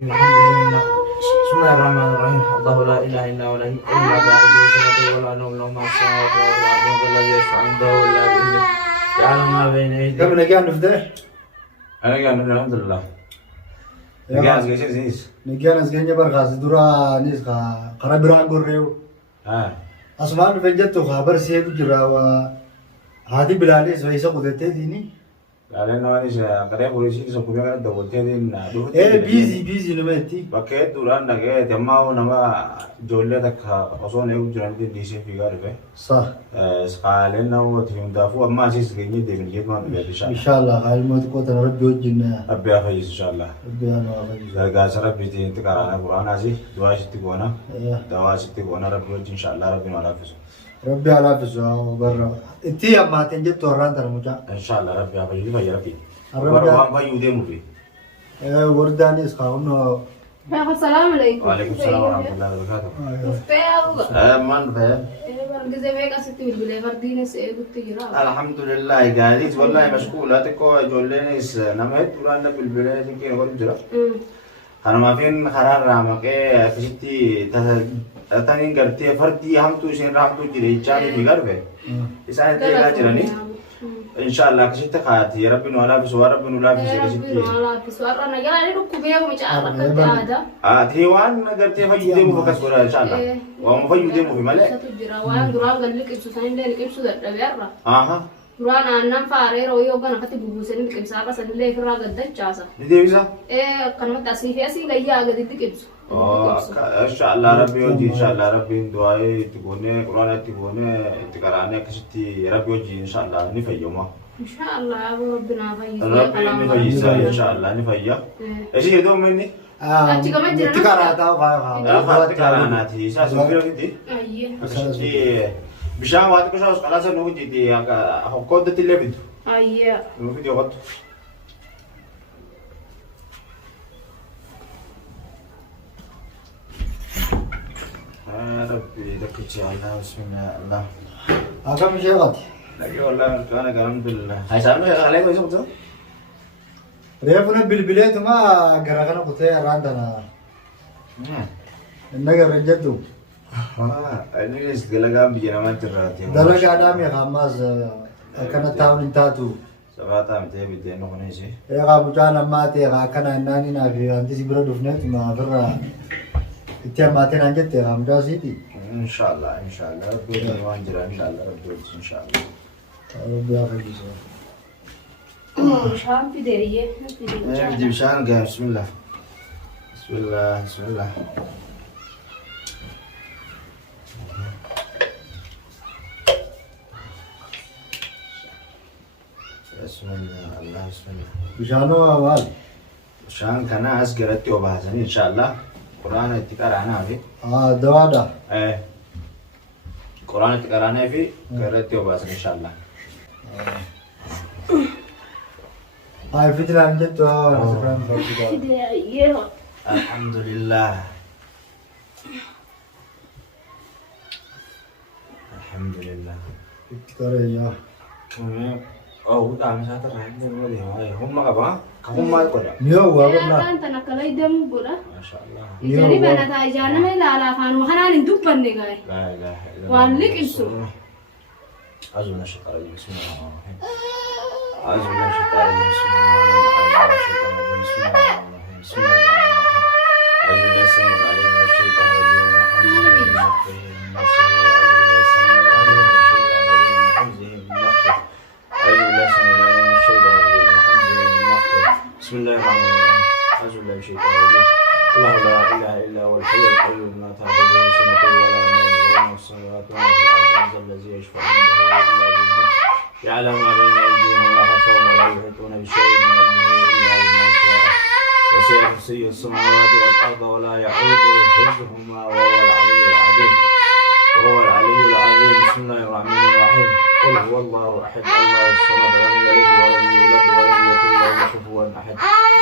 بسم الله الرحمن الرحيم. الله لا اله الا هو الحي القيوم لا تاخذه سنه ولا نوم له ما في السماوات والارض من ذا الذي يشفع عنده الا باذنه يعلم ما بين ايديهم. قبل نجان نفده انا قاعد الحمد لله. نجاز ايش زيس؟ نجان اسجني برغاز درا نيس قرب راح قريو اسمان فجت خبر سيد جرا وهذه بلالي سويسا قدرتي ديني لأن أنا قريب وريشي سكوبي كان دولتي دين دوت. بيزي نمتي. بكيت دوران نجى تماو نما جولة تك أصلا يوم جران دي ديشة في غاربه. صح. سقالنا وتفهم دافو أما شيء سكيني ده من جد ما بيجي إن شاء الله. إن شاء الله هاي ما تقول ترى ربي وجهنا. ربي أفيز إن شاء الله. ربي أنا أفيز. درجة سراب بيجي أنت كرانا قرآن أزي دعاء شتى قونا. دعاء شتى قونا ربي وجه إن شاء الله ربي ما لافز. ربي على فيزا وبرا. إنتي أما تنجد توران ترى مجا. إن شاء الله ربي أفيز في ربي. ربي. برا ما يودي مفي. ورداني إسقاطنا. السلام عليكم. وعليكم السلام ورحمة الله وبركاته. من فهم؟ الحمد لله قاعدين والله مشغول هاتكو جولينيس نمت ورانا بالبلاد كي نقول جرا. أنا ما فين خرار رامك كشتي تانين قرتي فردي هم توشين رام توجري جاني بيقربه. إسان تيجا جراني. إن شاء الله كشتي خاتي ربي نولا بسوار ربي نولا بسوار كشتي. ربي نولا بسوار أنا جالي ركوبيا ومجارة كذا هذا. تيوان قرتي فيودي مو فكس برا إن شاء الله. وهم فيودي مو في ملأ. وان دران قال لك إبسوسين ده لك إبسوس ده بيرة. أها. دران أنا فاري روي وقنا كتي بوسين لك إبسارة سن ليه فرا قد جاسا. ندي بيسا؟ كلمة تسيفي أسي ليه قد لك إبسو. إن شاء الله ربي وجي إن شاء الله ربي دعائي تكونه قرآن تكونه تكرانه كشتي ربي وجي إن شاء الله نفيوما. إن شاء الله أبو ربنا فيز. ربي نفيز إن شاء الله نفيا. إيش يدوم مني؟ تكرار تاو لا تكرارنا تي ساس بيرو كدي. أيه. كشتي بيشان وقت كشاس خلاص نوجي دي هكود تلبيد. أيه. نوجي دي وقت. ربي دكتي الله بسم الله الله. أكمل شيء غادي. لكن والله أنا الحمد لله. هاي سامي عليك ويسوق تو؟ ريفنا بالبلاد ما قرأنا قطيع راندنا. النجار رجعتو. ini segala biji nama cerati. Dalam keadaan ya kamas karena tahun intatu. Sabata mete biji no kone sih. Ya kamu jangan mati ya karena nani nabi nanti si bro dufne tu mah berra. Itu mati nanti ya kamu dah sih. Insyaallah Rabbi wanjira insyaallah Rabbi insyaallah. Rabbi afid so. شام في دريه. بدي بشان قام بسم الله. بسم الله بسم الله. بسم الله الله بسم الله. بشانو أول. بشان كنا أسقرت وبحثني إن شاء الله. قرآن تقرأنا في. دوادا. قرآن تقرأنا في. قرأت وبحثني إن شاء الله. هاي فتنة عندك تو. الحمد لله. الحمد لله. تكره يا. udah misalnya terakhir ini هم apa? Kamu mau ikut tak? Nio gua Ya kan tanah kalai demu gula. Masya Allah. Jadi mana tak jana mai lala fanu hanan itu pande kai. La ilaha illallah. Walik isu. Azuna syaitan bismillahirrahmanirrahim. Azuna syaitan bismillahirrahmanirrahim. Bismillahirrahmanirrahim. Azuna syaitan بسم الله الرحمن الرحيم. أعوذ بالله من الشيطان الرجيم. الله لا إله إلا هو الحي القيوم لا تأخذه سنة ولا نوم له ما في السماوات وما في الأرض الذي يشفع عنده إلا بإذنه يعلم ما بين أيديهم وما خلفهم ولا يحيطون بشيء من علمه إلا بما شاء وسع كرسيه السماوات والأرض ولا يعوده حفظهما وهو العلي العظيم. بسم الله الرحمن الرحيم. قل هو الله أحد الله الصمد لم يلد ولم يولد ولم يكن له كفوا أحد.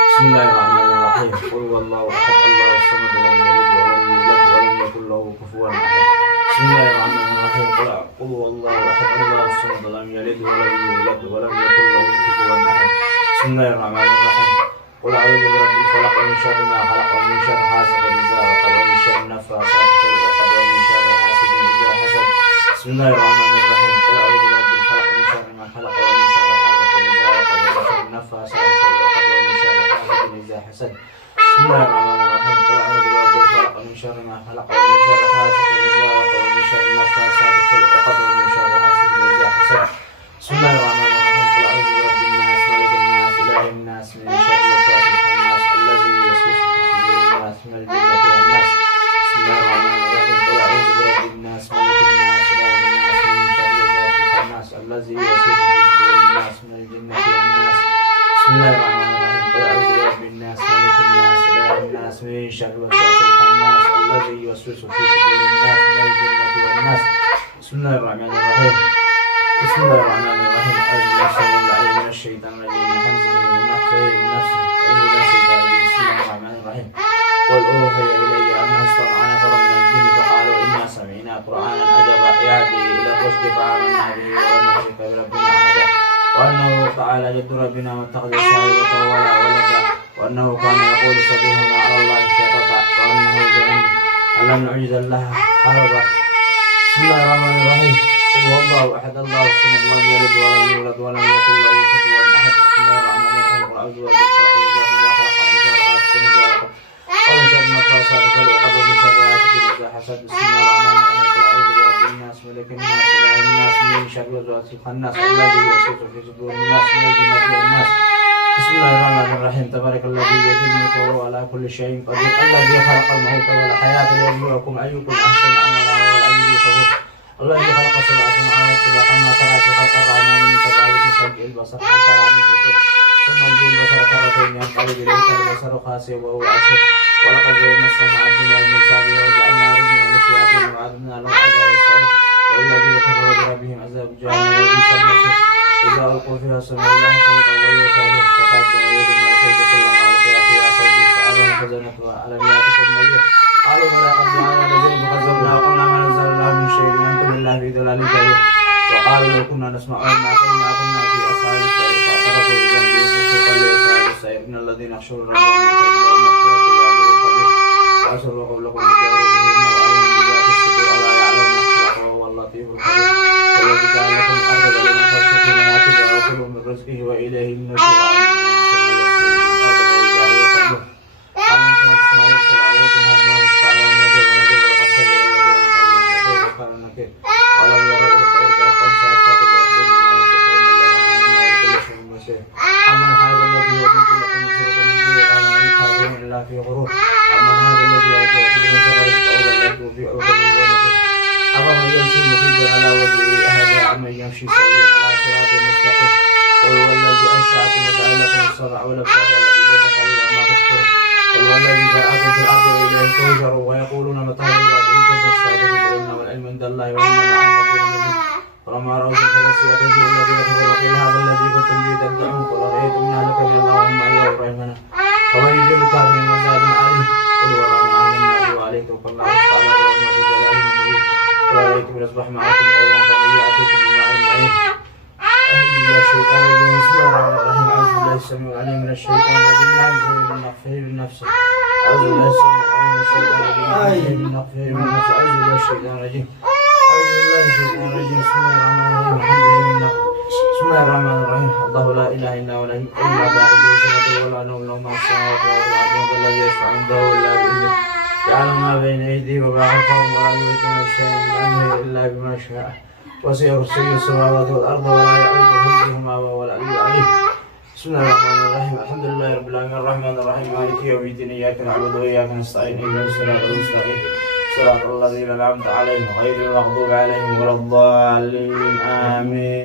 بسم الله الرحمن الرحيم. قل هو الله أحد الله الصمد لم يلد ولم يولد ولم يكن له كفوا أحد. بسم الله الرحمن الرحيم. قل هو الله أحد الله الصمد لم يلد ولم يولد ولم يكن له كفوا أحد. بسم الله الرحمن الرحيم. قل أعوذ برب الفلق من شر ما خلق ومن بسم الله الرحمن الرحيم قل أعوذ برب الفلق من شر ما خلق ومن شر غاسق إذا وقب ومن شر النفاثات في العقد ومن شر حاسد إذا حسد. بسم الله الرحمن الرحيم قل أعوذ برب الفلق من شر ما خلق ومن شر غاسق إذا وقب ومن شر النفاثات في العقد ومن شر حاسد إذا حسد. بسم الله الرحمن الرحيم قل أعوذ برب الناس ملك الناس إله الناس من شر الوسواس الخناس الذي يوسوس في صدور الناس من الجنة والناس. بسم الله الرحمن الرحيم قل أعوذ برب الناس ملك الناس إله الناس من شر الوسواس الخناس الذي يوسوس في صدور الناس من الجنة والناس. بسم الله الرحمن الرحيم قل أعوذ برب الناس ملك الناس إله الناس من شر الوسواس الخناس الذي يوسوس في صدور الناس من الجنة والناس. بسم الله الرحمن الرحيم بسم الله الرحمن الرحيم أعوذ بالله السميع العليم من الشيطان الرجيم من همزه ومن نفخه ومن نفسه. أعوذ بالله الشيطان الرجيم. بسم الله الرحمن الرحيم قل أوحي إلي أنه استمع نفر من الجن فقالوا إنا سمعنا قرآنا عجبا يهدي إلى الرشد فآمنا به ولن نشرك بربنا أحدا وأنه تعالى جد ربنا ما اتخذ صاحبة ولا ولدا وأنه كان يقول سفيهنا على الله شططا وأنه ظن أن لم نعجز الله حربا. بسم الله الرحمن الرحيم قل هو الله أحد الله الصمد لم يلد ولم يولد ولم يكن له كفوا أحد. بسم الله الرحمن الرحيم قل أعوذ برب الفلق من شر ما خلق ومن شر غاسق إذا وقب ومن شر النفاثات في العقد ومن شر حاسد إذا حسد. بسم الله الرحمن الرحيم قل أعوذ برب الناس ملك الناس إله الناس من شر الوسواس الخناس الذي يوسوس في صدور الناس من الجنة والناس. بسم الله الرحمن الرحيم تبارك الذي بيده الملك وهو على كل شيء قدير الذي خلق الموت والحياة ليبلوكم أيكم أحسن عملا وهو العزيز الغفور الذي خلق سبع سماوات طباقا ما ترى في خلق الرحمن من تفاوت خلق البصر هل ترى من فتور ثم يجي البصر كرتين ينقلب إليك البصر خاسئ وهو أسر ولقد زينا السماء الدنيا بمصابيح وجعلنا رجلا للشياطين وأعتدنا لهم عذاب السعير والذين كفروا بربهم عذاب جهنم وبئس المصير إذا ألقوا فيها سمعوا لها شيئا وهي كافرة تقدم يدنا الخير كلما ألقي فيها فوج سألهم خزنتها ألم يأتكم نذير قالوا بلى قد جاءنا نذير فكذبنا وقلنا ما نزل الله من شيء إن أنتم إلا في ضلال كبير وقالوا لو كنا نسمع أو نعقل ما كنا في أصحاب السعير فاعترفوا بذنبهم فسوقا لأصحاب السعير إن الذين يخشون ربهم يخرج لهم مغفرة وأجر كبير وأسروا قولكم بجارهم إنه عليم بذات الصدور ألا يعلم ما خلق وهو اللطيف الخبير والذي جعل لكم الأرض ذلولا فاسلكوا مناكبها وكلوا من رزقه وإليه النشور ولم يروا إلى الطير فوقهم صافات ويقبلن ما ينفقون إلا إن كل شيء بصير. أمن هذا الذي هو جند لكم يسركم من دون ما ينفقون إلا في غرور. أمن هذا الذي يرجعكم من شر رزقه والذي في أرضه ونفسه. أفمن يمشي مكبا على وجهه أهدى أمن يمشي سويا على صراط مستقيم. قل هو الذي أنشأكم وجعل لكم السمع والأبصار والأفئدة قليلا ما تشكرون. قل هو الذي ذرأكم في الأرض وإليه تهجرون ويقولون متى هذا الوعد إن كنتم صادقين قل إنما العلم عند الله وإنما أنا نذير مبين. فلما رأوا الفلك يأتون الذين كفروا قيل هذا الذي كنتم به تدعون قل أرأيتم إن أهلكني الله ومن معي أو رحمنا فمن يجد الكافرين من عذاب أليم. قل هو رحمن آمنا به وعليه توكلنا على الله وإنا في ضلال مبين. قل أرأيتم إن أصبح معكم قوما فمن يأتيكم بماء معين. أعوذ بالله الشيطان الرجيم. بسم الله الرحمن الرحيم. أعوذ بالله السميع العليم من الشيطان الرجيم من همزه ومن نفخه من نفسه. أعوذ بالله السميع العليم من الشيطان الرجيم من نفخه من نفسه. أعوذ بالله الشيطان الرجيم. أعوذ بالله الشيطان الرجيم. بسم الله الرحمن الرحيم. من همزه من نفخه. بسم الله الرحمن الرحيم. الله لا إله إلا هو الحي القيوم لا تأخذه سنة ولا نوم له ما في السماوات والأرض الذي يشفع عنده إلا بإذنه يعلم ما بين أيديهم وما خلفهم ولا يحيطون بشيء من علمه إلا بما شاء وسع كرسيه السماوات والأرض ولا يعوده حفظهما وهو العلي العليم. بسم الله الرحمن الرحيم. الحمد لله رب العالمين الرحمن الرحيم مالك يوم الدين إياك نعبد وإياك نستعين اهدنا الصراط المستقيم صراط الذين أنعمت عليهم غير المغضوب عليهم ولا الضالين آمين.